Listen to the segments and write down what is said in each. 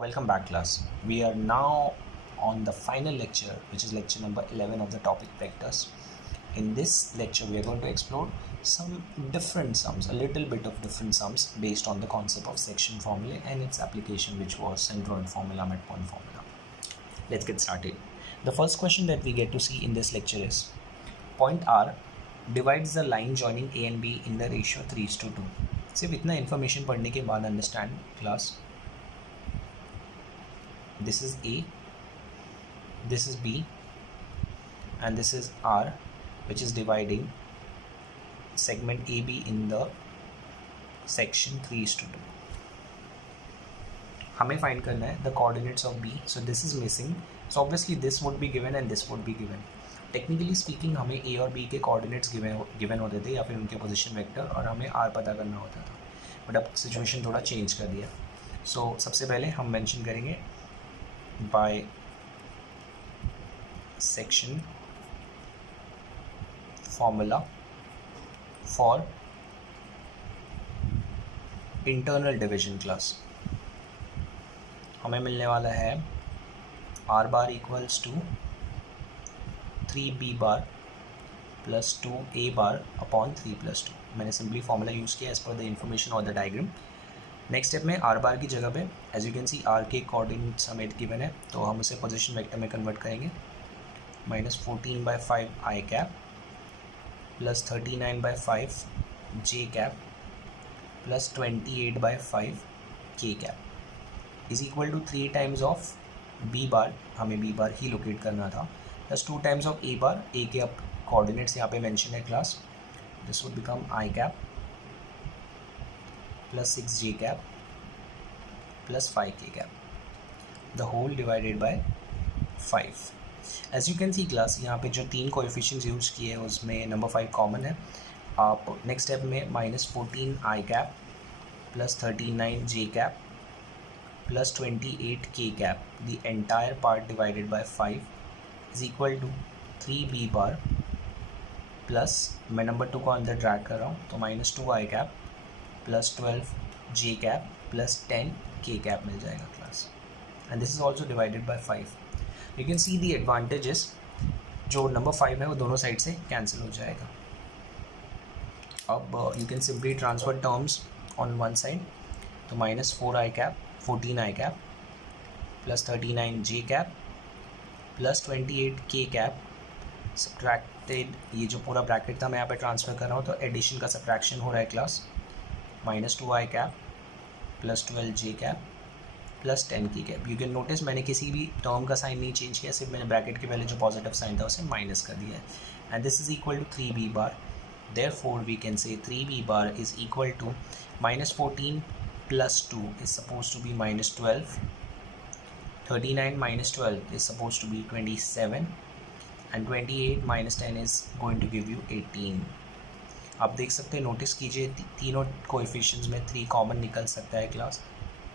Welcome back, class. We are now on the final lecture, which is lecture number 11 of the topic vectors. In this lecture, we are going to explore some different sums, a little bit of different sums based on the concept of section formula and its application, which was centroid formula, midpoint formula. Let's get started. The first question that we get to see in this lecture is point R divides the line joining A and B in the ratio 3:2. सिर्फ इतना information पढ़ने के बाद understand class. This is A, this is B, and this is R, which is dividing segment AB in the section 3:2. हमें find करना है the coordinates of B. So this is missing. So obviously this would be given and this would be given. Technically speaking हमें A और B के coordinates given होते थे या फिर उनके position vector और हमें R पता करना होता था. But अब situation थोड़ा change कर दिया. So सबसे पहले हम mention करेंगे by section formula for internal division class. हमें मिलने वाला है R bar equals to 3B bar plus 2A bar upon 3 plus 2. मैंने सिंपली फॉर्मूला यूज़ किया एज पर द इंफॉर्मेशन और द डायग्राम. नेक्स्ट स्टेप में आर बार की जगह पे as you can see R के कोऑर्डिनेट्स हमें गिवन है, तो हम उसे पोजीशन वेक्टर में कन्वर्ट करेंगे. -14/5 I cap plus 39/5 J cap plus 28/5 K cap is equal to 3 times of B bar. हमें बी बार ही लोकेट करना था, plus 2 times of A bar. A के अब कोऑर्डिनेट्स यहाँ पे मेंशन है class. This would become I cap plus 6j cap plus 5k cap, the whole divided by 5. As you can see class, यहाँ पे जो 3 कोएफिशिएंट्स यूज़ किए हैं उसमें नंबर 5 कॉमन है. आप नेक्स्ट स्टेप में -14 I cap plus 39 J cap plus 28 K cap the entire part divided by 5 is equal to 3b bar plus, मैं नंबर 2 को अंदर ड्रैग कर रहा हूँ, तो -2 I cap plus 12 J cap plus 10 K cap मिल जाएगा class. And this is also divided by 5. You can see the advantages. जो नंबर 5 है वो दोनों साइड से कैंसिल हो जाएगा. अब you can simply transfer terms on one side, तो -4 आई cap 14 I cap plus 39 J cap plus 28 K cap subtracted. ये जो पूरा ब्रैकेट था मैं यहाँ पे ट्रांसफ़र कर रहा हूँ, तो एडिशन का सब्ट्रैक्शन हो रहा है class. -2 I cap plus 12 J cap plus 10 की कैप. यू कैन नोटिस मैंने किसी भी टर्म का साइन नहीं चेंज किया, सिर्फ मैंने ब्रैकेट के पहले जो पॉजिटिव साइन था उसे माइनस कर दिया है. And this is equal to 3b bar. Therefore we can say 3b bar is equal to -14 plus 2 is suppose to be -12, 39 - 12 is supposed to be 27, and 28 - 10 is going to give you 18. आप देख सकते हैं, notice कीजिए तीनों coefficients में 3 common निकल सकता है class.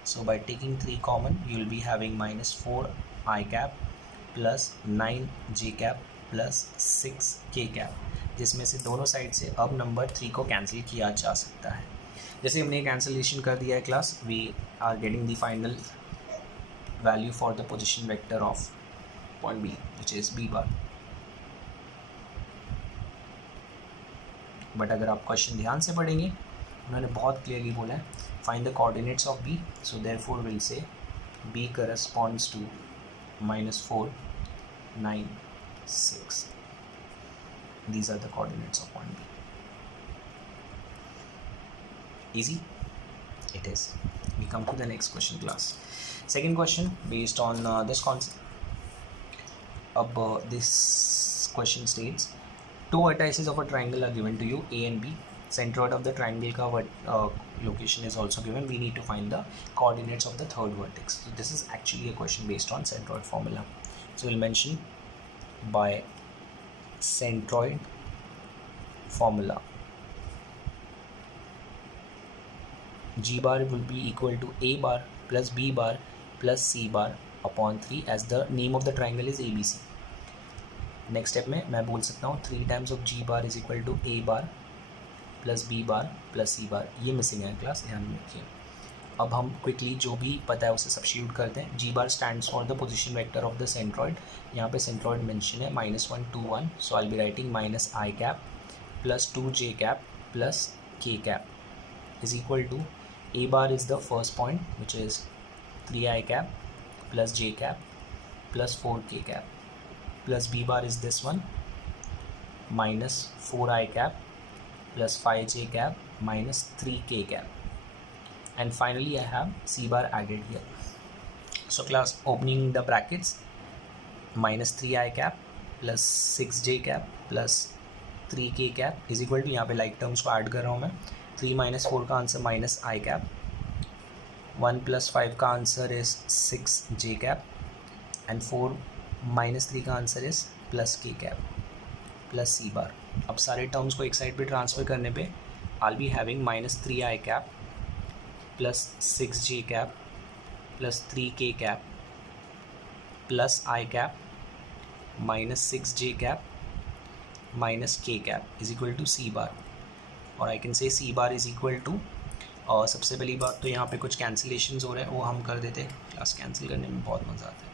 So by taking 3 common you will be having -4 I cap plus 9 J cap plus 6 के कैप, जिसमें से दोनों साइड से अब नंबर 3 को कैंसिल किया जा सकता है. जैसे हमने कैंसिलेशन कर दिया है class, we are getting the final value for the position vector of point B which is B bar. But अगर आप क्वेश्चन ध्यान से पढ़ेंगे, उन्होंने बहुत क्लियरली बोला है find the coordinates of B. So therefore will say B corresponds to -4 9 6. These are the coordinates of point B. easy it is. We come to the next question class. Second question based on this concept. This question states two vertices of a triangle are given to you, A and B. Centroid of the triangle ka location is also given. We need to find the coordinates of the third vertex. So this is actually a question based on centroid formula. So we'll mention by centroid formula G bar will be equal to A bar plus B bar plus C bar upon 3 as the name of the triangle is ABC. Next step में मैं बोल सकता हूँ 3 times of G bar is equal to A bar plus B bar plus C bar. ये missing है class, ध्यान रखिए. अब हम क्विकली जो भी पता है उसे सब्स्टिट्यूट करते हैं. G bar stands for the position vector of the centroid. यहाँ पे सेंट्रॉइड मेंशन है -1 2 1, so I will be writing minus I cap plus 2 J cap plus K cap is equal to A bar is the first point which is 3 I cap plus J cap plus 4 K cap plus b bar is this one minus 4 I cap plus 5 j cap minus 3 k cap, and finally I have c bar added here. So class, opening the brackets, minus 3 I cap plus 6 j cap plus 3 k cap is equal to, यहाँ पे like terms को add कर रहा हूँ मैं. 3 minus 4 का answer minus I cap, 1 plus 5 का answer is 6 j cap, and 4 minus 3 का answer is plus K cap plus C bar. अब सारे टर्म्स को एक साइड पे ट्रांसफ़र करने पे I be having minus 3 I cap plus 6 J cap plus 3 K cap plus I cap minus 6 J cap minus K cap is equal to C bar. और I can say C bar is equal to, और सबसे पहली बात तो यहाँ पे कुछ cancellations हो रहे हैं, वो हम कर देते हैं. क्लास कैंसिल करने में बहुत मज़ा आता है.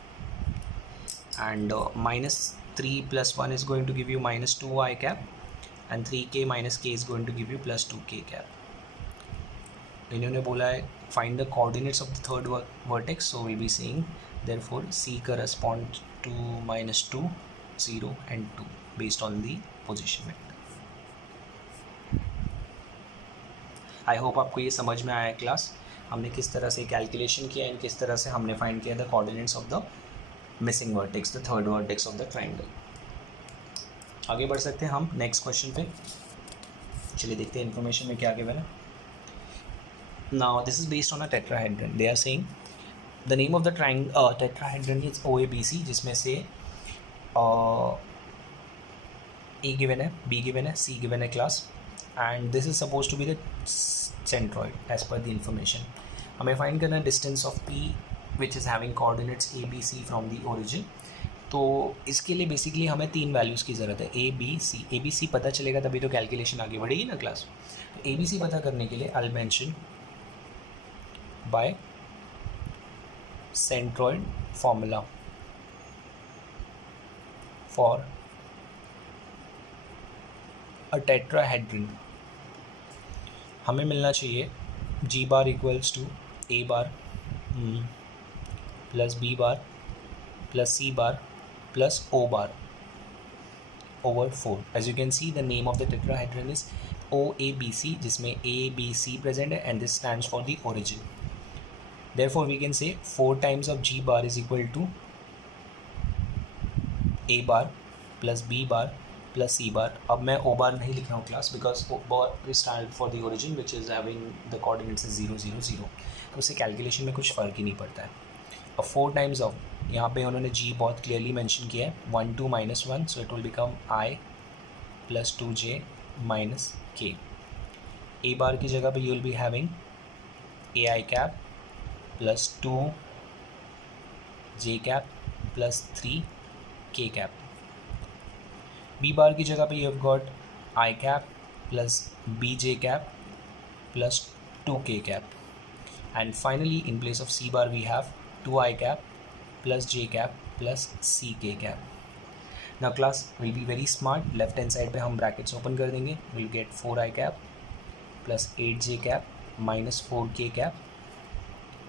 And minus 3 plus 1 is going to give you minus 2 I cap, and 3k minus k is going to give you plus 2k cap. इन्होंने बोला है find the coordinates of the third vertex, so we'll be saying therefore c corresponds to minus 2, 0 and 2 based on the position vector. I hope आपको ये समझ में आया class, हमने किस तरह से कैलकुलेशन किया एंड किस तरह से हमने फाइंड किया the coordinates of the missing vertex, the third vertex of the triangle. आगे बढ़ सकते हैं हम नेक्स्ट क्वेश्चन पे. चलिए देखते हैं इन्फॉर्मेशन में क्या गिवन है. Now this is based on a tetrahedron. They are saying the name of the tetrahedron is OABC, जिसमें से ए गिवन है, बी गिवन है, सी गिवन है class, and this is suppose to be the centroid as per the information. हमें find करना है distance of P which is having coordinates a b c from the origin. तो इसके लिए basically हमें 3 values की ज़रूरत है, a b c पता चलेगा तभी तो कैलकुलेशन आगे बढ़ेगी ना क्लास. a b c पता करने के लिए I'll mention by centroid formula for a tetrahedron. हमें मिलना चाहिए g bar equals to a bar plus B bar plus C bar plus O bar over 4. As you can see the name of the tetrahedron is OABC, जिसमें ABC present है and this stands for the origin. Therefore we can say 4 times of G bar is equal to A bar plus B bar plus C bar. अब मैं O bar नहीं लिख रहा हूँ class, because O bar stand for the origin which is having the coordinates 0 0 0, तो उससे calculation में कुछ फ़र्क ही नहीं पड़ता है. और 4 टाइम्स ऑफ, यहाँ पे उन्होंने जी बहुत क्लियरली मेंशन किया है, 1 2 minus 1, so it will become I plus 2j minus K. A bar की जगह पे you will be having A I cap plus 2 J cap plus 3 K cap. B bar की जगह पे you have got I cap plus B J cap plus 2 K cap, and finally in place of C bar we have 2 I cap plus j cap plus c k cap. Now class, will be very smart. Left hand side पे हम brackets open कर देंगे. Will get 4 I cap plus 8 j cap minus 4 k cap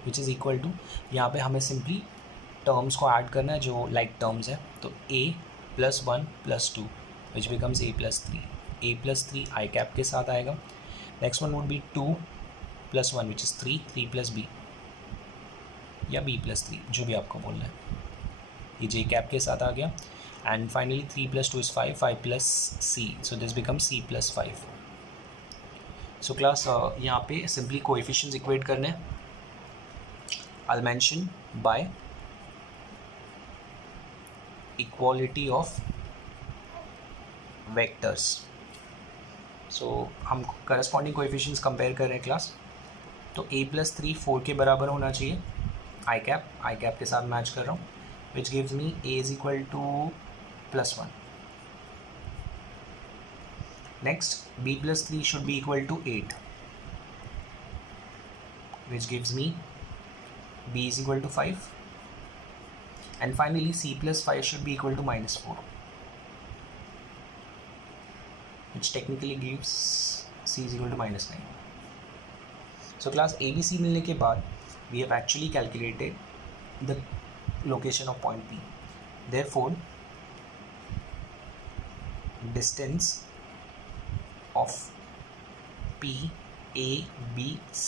which is equal to, यहाँ पे हमें simply terms को add करना है जो लाइक टर्म्स है. तो a plus 1 plus 2 which becomes a plus 3. a plus 3 I cap के साथ आएगा. Next one would be 2 plus 1 which is 3 plus b या b प्लस 3, जो भी आपको बोलना है. ये j कैप के साथ आ गया. And finally 3 plus 2 is 5, 5 plus c, so this become c plus 5. So class यहाँ पे सिंपली कोएफिशिएंट्स इक्वेट करने हैं. I mention by equality of vectors. So हम करस्पॉन्डिंग कोएफिशिएंट्स कंपेयर कर रहे हैं क्लास. तो a प्लस 3 4 के बराबर होना चाहिए. आई कैप के साथ मैच कर रहा हूँ, which gives me a is equal to plus 1. नेक्स्ट b plus 3 should be equal to 8. which gives me b is equal to 5, and finally c plus 5 should be equal to -4, which technically gives c is equal to -9. So class ABC मिलने के बाद we have actually calculated the location of point P. Therefore, distance of P, A, B, C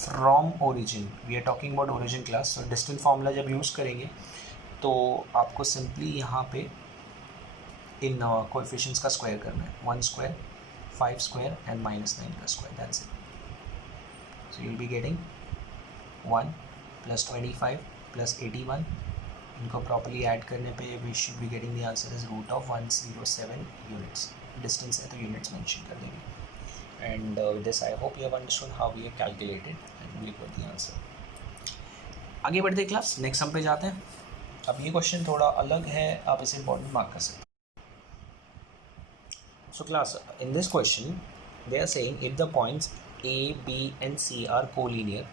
from origin, we are talking about origin class. So distance formula जब use करेंगे तो आपको simply यहाँ पे इन coefficients का स्क्वायर करना है, 1 square, 5 square and -9 का square, that's it. So you'll be getting 1 plus 25 plus 81. इनको प्रॉपर्ली ऐड करने पे we should be getting the answer is root of 107 units. Distance है तो यूनिट्स मेंशन कर देंगे. And with this I hope you have understood how we have calculated and we got the answer. आगे बढ़ते class, next sum पे जाते हैं. अब ये क्वेश्चन थोड़ा अलग है, आप इसे इंपॉर्टेंट मार्क कर सकते हैं. So class, in this question they are saying if the points A, B and C are collinear,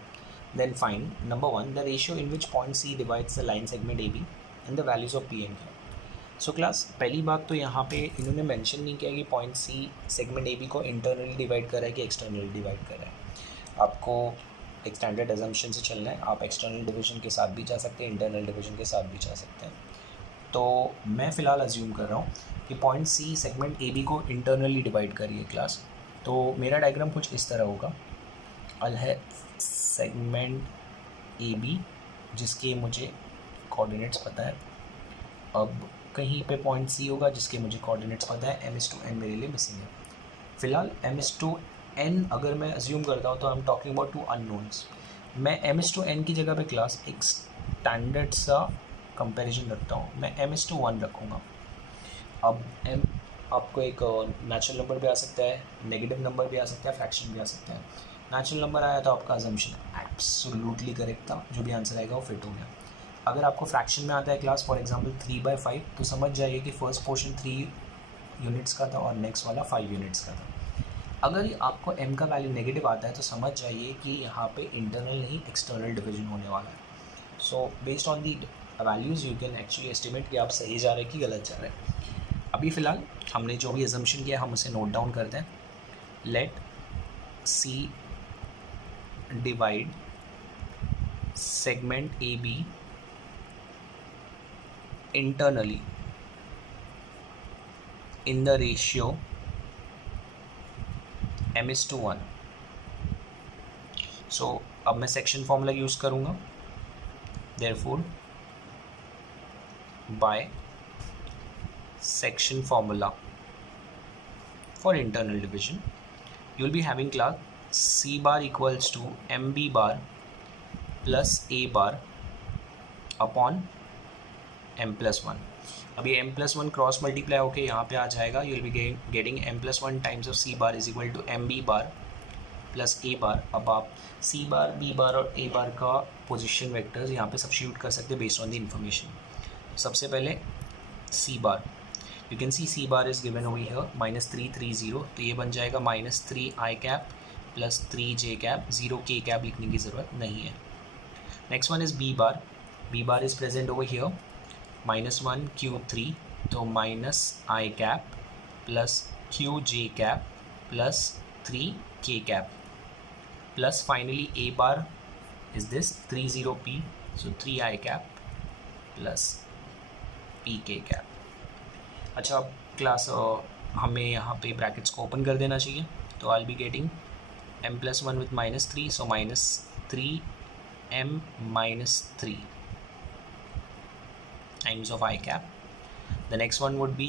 then find number 1 the ratio in which point C divides the line segment AB and the values of P and Q. So class, पहली बात तो यहाँ पे इन्होंने mention नहीं किया कि point C segment AB को इंटरनली डिवाइड कर रहा है कि एक्सटर्नली डिवाइड कर रहा है. आपको एक स्टैंडर्ड अजम्पशन से चलना है. आप एक्सटर्नल डिवीजन के साथ भी जा सकते हैं, इंटरनल डिवीजन के साथ भी जा सकते हैं. तो मैं फ़िलहाल अज्यूम कर रहा हूँ कि पॉइंट C सेगमेंट AB को इंटरनली डिवाइड करिए क्लास. तो मेरा डायग्राम कुछ इस तरह होगा. अल है सेगमेंट AB जिसके मुझे कोऑर्डिनेट्स पता है. अब कहीं पे पॉइंट C होगा जिसके मुझे कोऑर्डिनेट्स पता है. m/n मेरे लिए मिसिंग है. फ़िलहाल m/n अगर मैं अज्यूम करता हूँ तो I am talking about 2 unknowns. मैं m/n की जगह पे क्लास एक स्टैंडर्ड सा कंपैरिजन रखता हूँ. मैं m/1 रखूँगा. अब m आपको एक नेचुरल नंबर भी आ सकता है, नेगेटिव नंबर भी आ सकता है, फ्रैक्शन भी आ सकता है. नेचुरल नंबर आया तो आपका अजम्पशन एब्सोल्युटली करेक्ट था, जो भी आंसर आएगा वो फिट हो गया. अगर आपको फ्रैक्शन में आता है क्लास फॉर एग्जांपल 3/5, तो समझ जाइए कि फर्स्ट पोर्शन 3 यूनिट्स का था और नेक्स्ट वाला 5 यूनिट्स का था. अगर आपको m का वैल्यू नेगेटिव आता है तो समझ जाइए कि यहाँ पे इंटरनल नहीं एक्सटर्नल डिवीजन होने वाला है. So based on the values you can actually estimate कि आप सही जा रहे हैं कि गलत जा रहे हैं. अभी फ़िलहाल हमने जो भी अजम्पशन किया हम उसे नोट डाउन करते हैं. Let C divide segment AB internally in the ratio m/1. So अब मैं सेक्शन फॉर्मूला यूज़ करूँगा. therefore by section formula for internal division you will be having class C bar equals to MB bar plus A bar upon m+1. अभी m+1 cross multiply होके यहाँ पे आ जाएगा. You will be getting m+1 times of C bar is equal to MB bar plus A bar. अब आप C बार, B बार और A बार का पोजीशन वेक्टर्स यहाँ पे सब्स्टिट्यूट कर सकते हैं बेस्ड ऑन द इन्फॉर्मेशन. सबसे पहले C bar, you can C C bar is given over here -330, तो ये बन जाएगा -3i cap plus 3j cap. 0k cap लिखने की ज़रूरत नहीं है. Next one is B bar. B bar is present over here -1 Q3, तो -i cap plus QJ cap plus 3k cap plus finally A bar is this 30p, so 3i cap plus pk cap. अच्छा class हमें यहाँ पे brackets को open कर देना चाहिए. तो I will be getting m+1 with -3, so -3m -3 times of I cap. The next one would be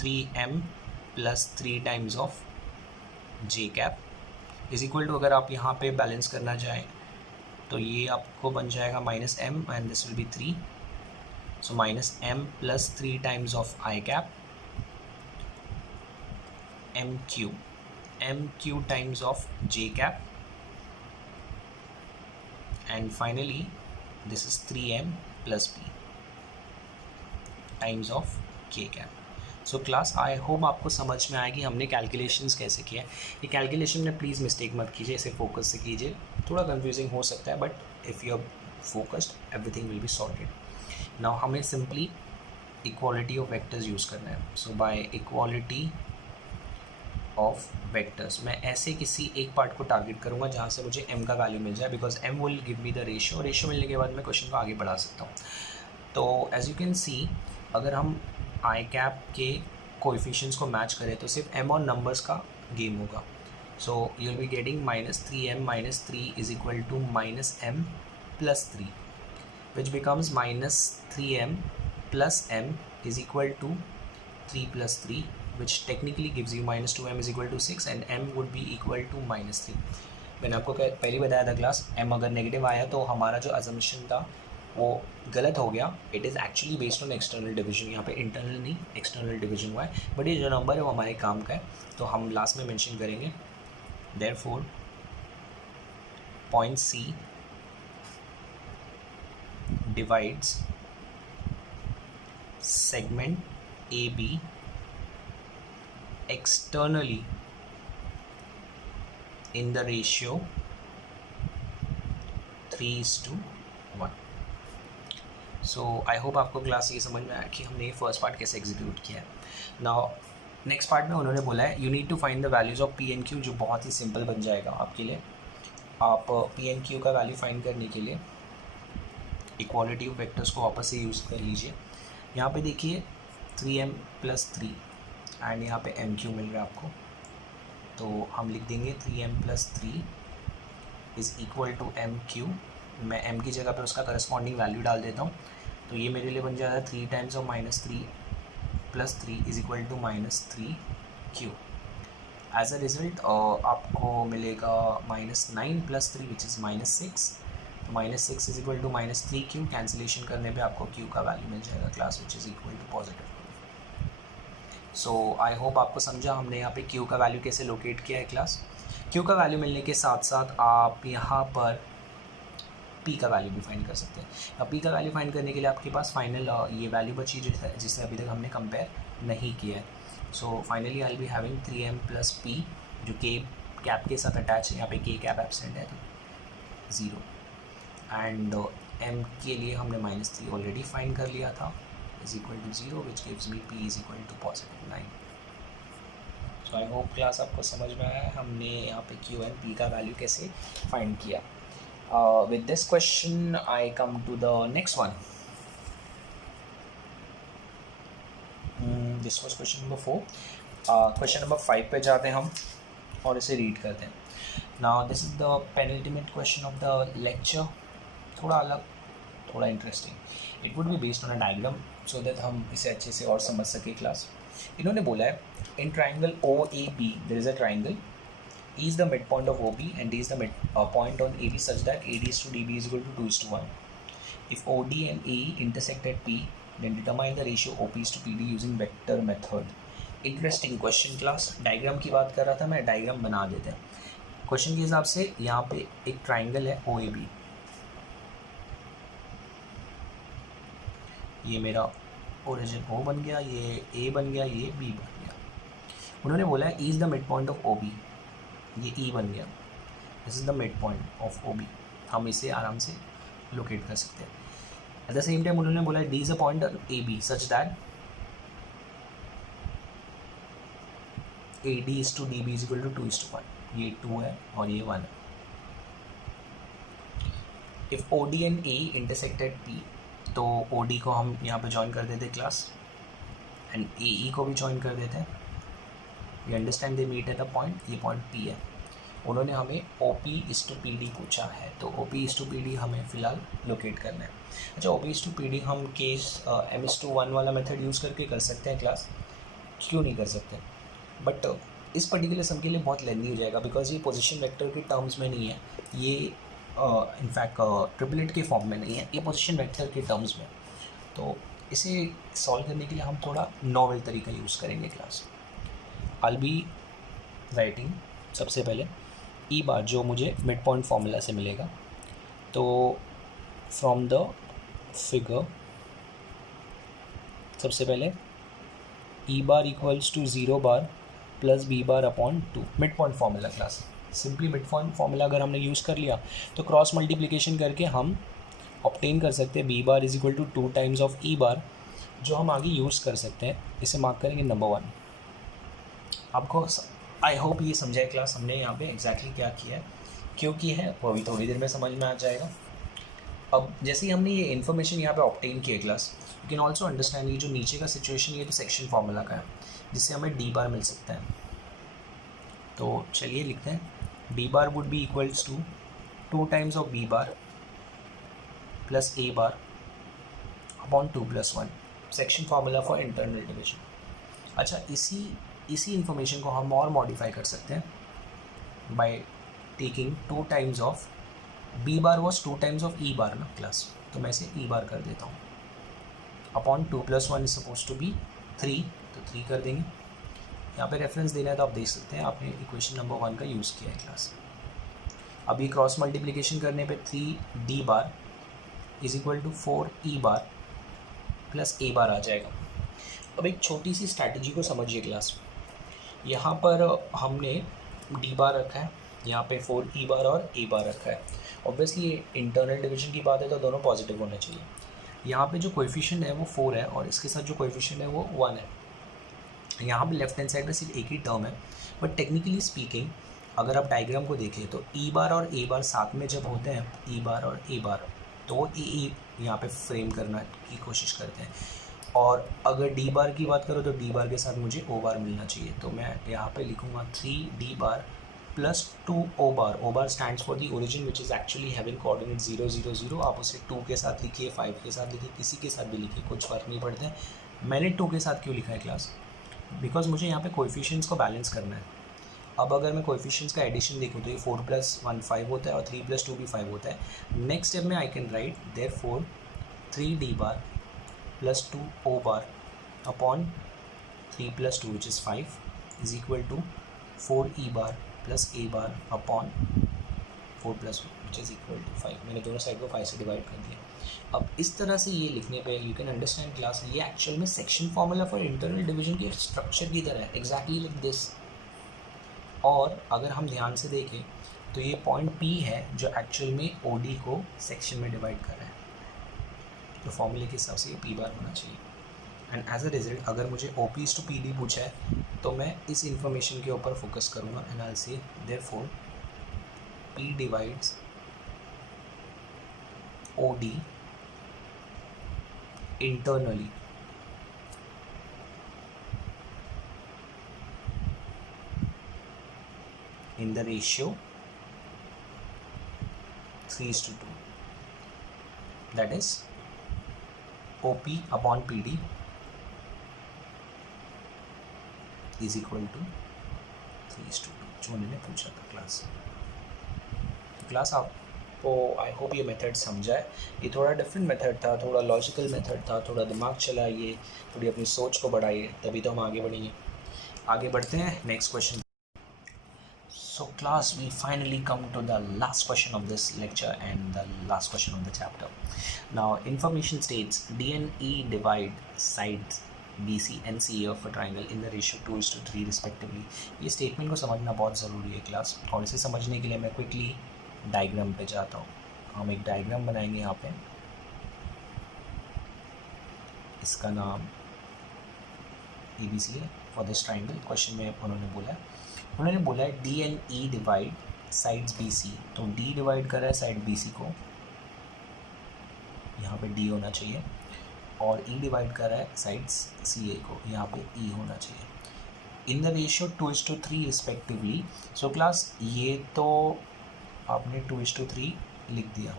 3m plus 3 times of j cap is equal to, अगर आप यहाँ पे बैलेंस करना चाहें तो ये आपको बन जाएगा -m and this will be 3, so -m plus 3 times of I cap mq times of j cap, and finally this is 3m plus p times of k cap. So class I hope आपको समझ में आएगी हमने calculations कैसे किया है। ये calculation में प्लीज़ मिस्टेक मत कीजिए, इसे फोकस से कीजिए, थोड़ा कंफ्यूजिंग हो सकता है but if you are focused everything will be sorted. Now हमें simply equality of vectors use करना है। So by equality of vectors मैं ऐसे किसी एक पार्ट को टारगेट करूँगा जहाँ से मुझे m का वैल्यू मिल जाए, because m will give me the ratio, ratio मिलने के बाद मैं क्वेश्चन को आगे बढ़ा सकता हूँ। तो एज यू कैन सी अगर हम आई कैप के कोएफिशिएंट्स को मैच करें तो सिर्फ m और नंबर्स का गेम होगा। So you will be getting -3m - 3 is equal to -m + 3 which becomes -3m + m is equal to 3 + 3 which technically gives you -2m is equal to 6 and m would be equal to -3। मैंने आपको पहले बताया था class m अगर negative आया तो हमारा जो अजम्पशन था वो गलत हो गया। It is actually based on external division, यहाँ पे इंटरनल नहीं एक्सटर्नल डिवीजन हुआ है, बट ये जो नंबर है वो हमारे काम का है तो हम लास्ट में मेंशन करेंगे। Therefore point C divides segment AB externally in the ratio 3:1। So I hope आपको क्लास ये समझ में आया कि हमने ये फर्स्ट पार्ट कैसे एग्जीक्यूट किया है। नाउ नेक्स्ट पार्ट में उन्होंने बोला है you need to find the values of P and Q, जो बहुत ही सिंपल बन जाएगा आपके लिए। आप पी एंड क्यू का वैल्यू फाइंड करने के लिए इक्वालिटी ऑफ वेक्टर्स को वापस से यूज़ कर लीजिए। यहाँ पे देखिए 3m + 3 एंड यहाँ पे MQ मिल रहा है आपको, तो हम लिख देंगे 3m + 3 is equal to MQ। मैं m की जगह पे उसका करस्पॉन्डिंग वैल्यू डाल देता हूँ, तो ये मेरे लिए बन जाएगा 3 times of -3 + 3 is equal to -3Q। As a result आपको मिलेगा -9 + 3 विच इज़ -6, तो -6 is equal to -3Q। Cancellation करने पे आपको Q का वैल्यू मिल जाएगा class which is equal to positive. So I hope आपको समझा हमने यहाँ पे Q का वैल्यू कैसे लोकेट किया है क्लास। Q का वैल्यू मिलने के साथ साथ आप यहाँ पर P का वैल्यू भी फाइंड कर सकते हैं। अब P का वैल्यू फाइंड करने के लिए आपके पास फाइनल ये वैल्यू बची जिसे अभी तक हमने कंपेयर नहीं किया है। So finally I will be having 3m + P जो K कैप के साथ अटैच है, यहाँ पे K कैप एब्सेंट है तो 0 एंड M के लिए हमने -3 ऑलरेडी फाइंड कर लिया था is equal to 0 which gives me P is equal to +9। So I hope class आपको समझ में आया है हमने यहाँ पे Q एंड P का वैल्यू कैसे फाइंड किया। With this question I come to the next one. This was question number 4। Question number 5 पे जाते हैं हम और इसे रीड करते हैं। Now this is the penultimate question of the lecture, थोड़ा अलग, थोड़ा interesting. It would be based on a diagram so that हम इसे अच्छे से और समझ सके क्लास। इन्होंने बोला है in triangle OAB there is a triangle, E is the midpoint of OB and D is the point on AB such that AD is to DB is equal to 2:1. If OD and AE intersect at P, then determine the ratio OP is to PD using vector method। Interesting question class. Diagram की बात कर रहा था मैं, diagram बना देते हैं। Question के हिसाब से यहाँ पे एक ट्राइंगल है OAB, ये मेरा ओरिजिन O बन गया, ये A बन गया, ये B बन गया। उन्होंने बोला है E is the mid point of OB, ये E बन गया, this is the mid point of OB। हम इसे आराम से लोकेट कर सकते हैं। एट द सेम टाइम उन्होंने बोला है D is a point of AB such that AD is to DB is equal to 2:1। ये 2 है और ये 1 है। If OD and AE intersected P, तो OD को हम यहाँ पे ज्वाइन कर देते क्लास एंड AE को भी ज्वाइन कर देते हैं। We understand they meet at a point, ये पॉइंट P है। उन्होंने हमें OP इज टू PD पूछा है, तो OP इज टू PD हमें फ़िलहाल लोकेट करना है। अच्छा, OP इज टू PD हम केस M/1 वाला मेथड यूज़ करके कर सकते हैं क्लास, क्यों नहीं कर सकते, बट इस पर्टिकुलर सम के लिए बहुत लेंदी हो जाएगा बिकॉज ये पोजीशन वेक्टर के टर्म्स में नहीं है, ये इनफैक्ट ट्रिपलेट के फॉर्म में नहीं है, ये पोजीशन वेक्टर के टर्म्स में। तो इसे सॉल्व करने के लिए हम थोड़ा नॉवेल तरीका यूज़ करेंगे क्लास। आई बी राइटिंग सबसे पहले ई बार जो मुझे मिड पॉइंट फार्मूला से मिलेगा, तो फ्रॉम द फिगर सबसे पहले E bar equals to 0 bar plus B bar upon 2, mid point formula class. Simply mid point formula अगर हमने यूज़ कर लिया तो क्रॉस मल्टीप्लिकेशन करके हम ऑब्टेन कर सकते हैं B bar is equal to 2 times of E bar, जो हम आगे यूज़ कर सकते हैं। इसे मार्क करेंगे नंबर 1। आपको आई होप ये समझाए क्लास हमने यहाँ पे एग्जैक्टली क्या किया है, क्यों किया है, वो अभी थोड़ी देर में समझ में आ जाएगा। अब जैसे ही हमने ये इन्फॉर्मेशन यहाँ पे ऑब्टेन किया class, you can also understand ये जो नीचे का सिचुएशन ये तो सेक्शन फार्मूला का है, जिससे हमें डी बार मिल सकता है। तो चलिए लिखते हैं D bar would be equals to 2 times of B bar plus A bar upon 2 + 1, section formula for internal division. अच्छा, इसी इन्फॉर्मेशन को हम और मॉडिफाई कर सकते हैं by taking 2 times of B bar was 2 times of E bar ना class, तो मैं इसे ई बार कर देता हूँ upon 2 + 1 is suppose to be 3, तो 3 कर देंगे। यहाँ पे रेफरेंस देना है तो आप देख सकते हैं आपने इक्वेशन नंबर 1 का यूज़ किया है क्लास। अब ये क्रॉस मल्टीप्लिकेशन करने पे 3 D bar is equal to 4 E bar plus A bar आ जाएगा। अब एक छोटी सी स्ट्रैटेजी को समझिए क्लास। यहाँ पर हमने डी बार रखा है, यहाँ पे 4 ई बार और ए बार रखा है। ऑब्वियसली इंटरनल डिवीजन की बात है तो दोनों पॉजिटिव होने चाहिए। यहाँ पे जो कोएफिशिएंट है वो 4 है और इसके साथ जो कोएफिशिएंट है वो 1 है। यहाँ पे लेफ्ट हैंड साइड में सिर्फ एक ही टर्म है, बट टेक्निकली स्पीकिंग अगर आप डायग्राम को देखें तो ई बार और ए बार साथ में जब होते हैं, ई बार और ए बार, तो ए यहाँ पे फ्रेम करना की कोशिश करते हैं। और अगर डी बार की बात करो तो डी बार के साथ मुझे ओ बार मिलना चाहिए, तो मैं यहाँ पे लिखूँगा 3 D bar plus 2 O bar. O bar stands for the origin which is actually having coordinate 0 0 0। आप उसे 2 के साथ लिखिए, 5 के साथ लिखिए, किसी के साथ भी लिखिए, कुछ फ़र्क नहीं पड़ता है। मैंने 2 के साथ क्यों लिखा है क्लास, बिकॉज मुझे यहाँ पे कोएफिशिएंट्स को बैलेंस करना है। अब अगर मैं कोएफिशिएंट्स का एडिशन देखूँ तो ये 4 + 1 5 होता है और 3 + 2 भी 5 होता है। नेक्स्ट स्टेप में I can write therefore 3 D bar plus 2 O bar upon 3 + 2 which is 5 is equal to 4 E bar plus A bar upon 4 + 1 which is equal to 5। मैंने दोनों साइड को 5 से डिवाइड कर दिया। अब इस तरह से ये लिखने पे यू कैन अंडरस्टैंड क्लास ये एक्चुअल में section formula for internal division के स्ट्रक्चर की तरह है, एग्जैक्टली लाइक दिस। और अगर हम ध्यान से देखें तो ये पॉइंट P है जो एक्चुअल में OD को सेक्शन में डिवाइड कर रहा है, तो फॉर्मूले के हिसाब से ये P बार होना चाहिए। एंड एज अ रिजल्ट अगर मुझे OP is to PD पूछा है तो मैं इस इंफॉर्मेशन के ऊपर फोकस करूँगा and I will say therefore P divides OD internally in the ratio 3:2, that is OP upon PD is equal to 3:2, जो उन्होंने पूछा था क्लास। तो क्लास आपको आई होप ये मेथड समझा है। ये थोड़ा डिफरेंट मेथड था, थोड़ा लॉजिकल मेथड था, थोड़ा दिमाग चलाइए, थोड़ी अपनी सोच को बढ़ाइए, तभी तो हम आगे बढ़ेंगे। आगे बढ़ते हैं next question. So class, we finally come to the last question of this lecture and the last question of the chapter. Now information states D and E divide sides BC and CA of a triangle in the ratio 2:3 respectively. ये statement को समझना बहुत ज़रूरी है class, और इसे समझने के लिए मैं quickly डायग्राम पे जाता हूँ। हम एक डायग्राम बनाएंगे यहाँ पे, इसका नाम ABC है फॉर दिस ट्राइंगल। क्वेश्चन में उन्होंने बोला है D and E divide sides BC, तो D डिवाइड कर रहा है साइड BC को, यहाँ पे D होना चाहिए, और E डिवाइड कर रहा है साइड्स CA को, यहाँ पे E होना चाहिए, in the ratio 2:3 respectively. So class ये तो आपने 2:3 लिख दिया,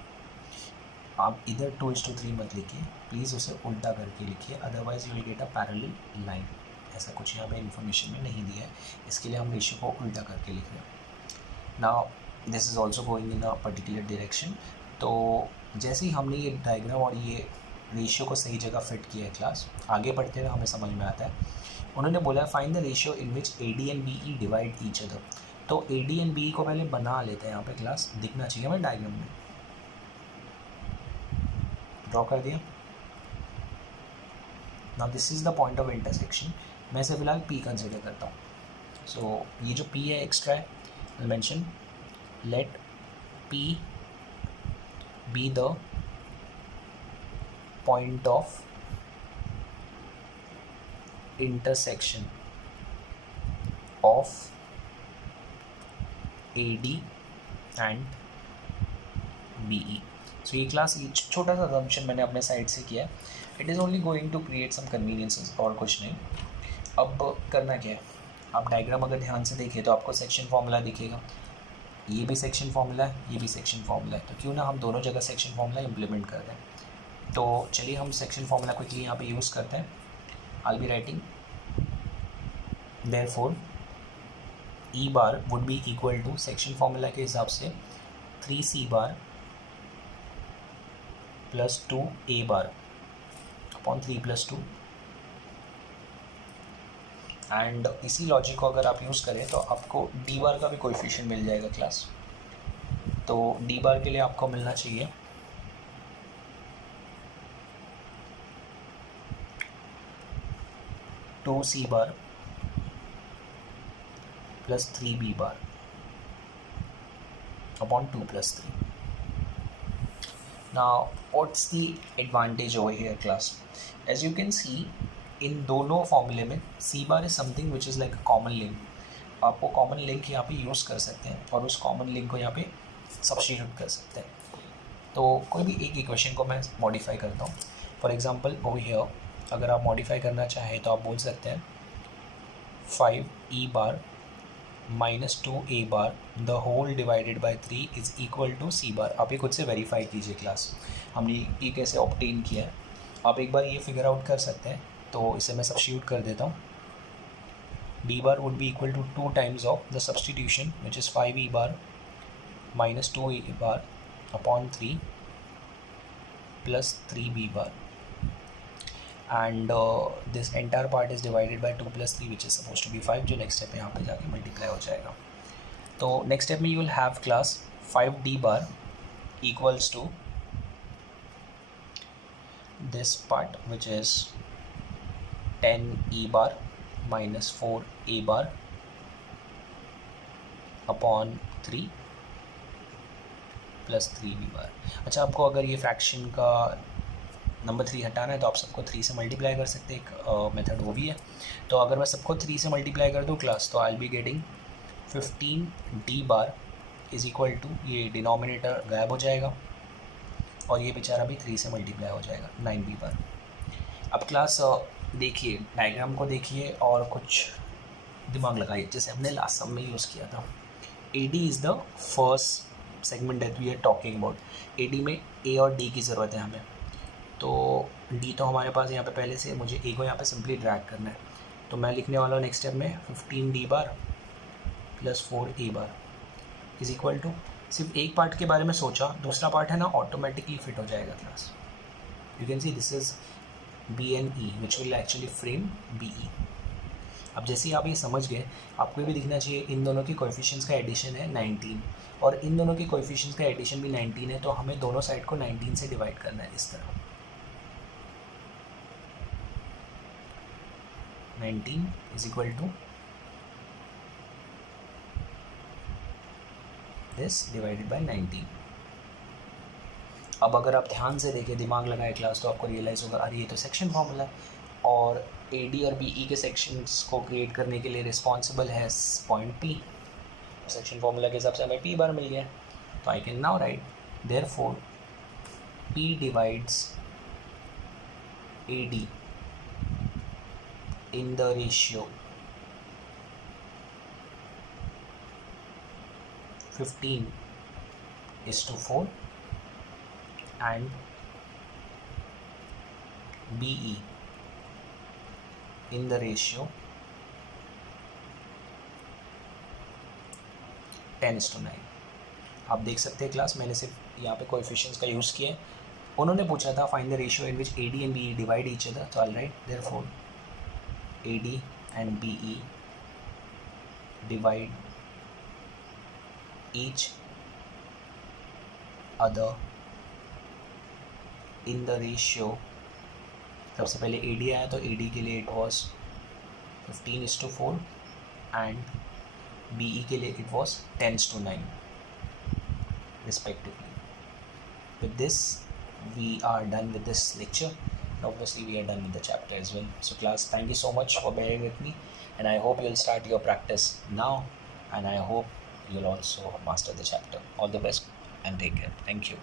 आप इधर 2:3 मत लिखिए प्लीज़, उसे उल्टा करके लिखिए, otherwise you will get a parallel line. ऐसा कुछ यहाँ पे इन्फॉर्मेशन में नहीं दिया है, इसके लिए हम रेशियो को उल्टा करके लिख रहे हैं। Now this is also going in a particular direction. तो जैसे ही हमने ये डायग्राम और ये रेशियो को सही जगह फिट किया है क्लास, आगे बढ़ते हुए हमें समझ में आता है। उन्होंने बोला है find the ratio in which AD and BE divide each other. तो AD एंड BE को पहले बना लेते हैं, यहाँ पे क्लास दिखना चाहिए हमें डायग्राम में, ड्रॉ कर दिया। Now this is the point of intersection मैं इसे फिलहाल P कंसिडर करता हूँ. सो ये जो P है एक्स्ट्रा है, I mention let P be the point of intersection of AD and BE. सो ये क्लास ये छोटा सा असम्पशन मैंने अपने साइड से किया है. It is only going to create some conveniences और कुछ नहीं. अब करना क्या है, आप डायग्राम अगर ध्यान से देखिए तो आपको सेक्शन फार्मूला दिखेगा. ये भी सेक्शन फार्मूला है, ये भी सेक्शन फार्मूला है. तो क्यों ना हम दोनों जगह सेक्शन फार्मूला इम्प्लीमेंट कर दें. तो चलिए हम सेक्शन फार्मूला क्विकली यहाँ पे यूज़ करते हैं. I be writing therefore E bar would be equal to, section formula के हिसाब से 3C bar plus 2A bar upon 3 + 2. And इसी लॉजिक को अगर आप यूज़ करें तो आपको डी बार का भी कोएफिशिएंट मिल जाएगा क्लास. तो डी बार के लिए आपको मिलना चाहिए 2C bar plus 3B bar upon 2 + 3. Now what's the advantage over here class? As you can see इन दोनों फॉर्मूले में C bar is something which is like a common link. आपको कॉमन लिंक यहाँ पे यूज़ कर सकते हैं और उस कॉमन लिंक को यहाँ पे सब्स्टिट्यूट कर सकते हैं. तो कोई भी एक इक्वेशन को मैं मॉडिफाई करता हूँ. फॉर एग्जांपल ओवर हियर अगर आप मॉडिफाई करना चाहें तो आप बोल सकते हैं 5E bar minus 2A bar the whole divided by 3 is equal to C bar. आप ये खुद से वेरीफाई कीजिए क्लास, हमने ये कैसे ऑब्टेन किया है. आप एक बार ये फिगर आउट कर सकते हैं. तो इसे मैं सब्स्टिट्यूट कर देता हूँ. D bar would be equal to 2 times of the substitution which is 5E bar minus 2A bar upon 3 plus 3B bar. And this entire part is divided by 2 + 3 which is suppose to be 5, जो next step में यहाँ पे जाके multiply हो जाएगा. तो next step में you will have class 5D bar equals to this part which is 10E bar minus 4A bar upon 3 plus 3B bar. अच्छा, आपको अगर ये फ्रैक्शन का नंबर 3 हटाना है तो आप सबको 3 से मल्टीप्लाई कर सकते हैं. एक मेथड वो भी है. तो अगर मैं सबको 3 से मल्टीप्लाई कर दूँ क्लास तो I will be getting 15D bar is equal to, ये डिनोमिनेटर गायब हो जाएगा और ये बेचारा भी 3 से मल्टीप्लाई हो जाएगा 9B बार. अब क्लास देखिए, डायग्राम को देखिए और कुछ दिमाग लगाइए जैसे हमने लास्ट सम में यूज़ किया था. AD is the first segment that we are talking about. AD में A और D की ज़रूरत है हमें. तो D तो हमारे पास यहाँ पे पहले से, मुझे A को यहाँ पे सिंपली ड्रैग करना है. तो मैं लिखने वाला हूँ नेक्स्ट स्टेप में 15D bar plus 4A bar is equal to, सिर्फ एक पार्ट के बारे में सोचा, दूसरा पार्ट है ना ऑटोमेटिकली फिट हो जाएगा class. You can see this is B and E which will actually frame BE. अब जैसे ही आप ये समझ गए, आपको भी दिखना चाहिए इन दोनों के कोएफिशिएंट्स का एडिशन है 19 और इन दोनों के कोएफिशिएंट्स का एडिशन भी 19 है. तो हमें दोनों साइड को 19 से डिवाइड करना है इस तरह. 19 is equal to this divided by 19. अब अगर आप ध्यान से देखें, दिमाग लगाए क्लास, तो आपको रियलाइज़ होगा अरे ये तो सेक्शन फॉर्मूला है और AD और BE के सेक्शंस को क्रिएट करने के लिए रिस्पॉन्सिबल है पॉइंट P. सेक्शन फॉर्मूला के हिसाब से हमें P बार मिल गया. तो I can now right therefore P divides AD in the ratio 15:4 and BE in the ratio 10:9. आप देख सकते हैं क्लास, मैंने सिर्फ यहाँ पे कोएफिशिएंट्स का यूज़ किया है. उन्होंने पूछा था find the ratio in which AD and BE divide each other. तो all right therefore AD and BE divide each other in the ratio, सबसे पहले AD आया तो AD के लिए इट वॉज 15:4 and BE के लिए it was 10:9 respectively. With this, we are done with this lecture. And obviously, we are done with the chapter as well. So class, thank you so much for bearing with me, and I hope you'll start your practice now, and I hope you'll also master the chapter. All the best and take care. Thank you.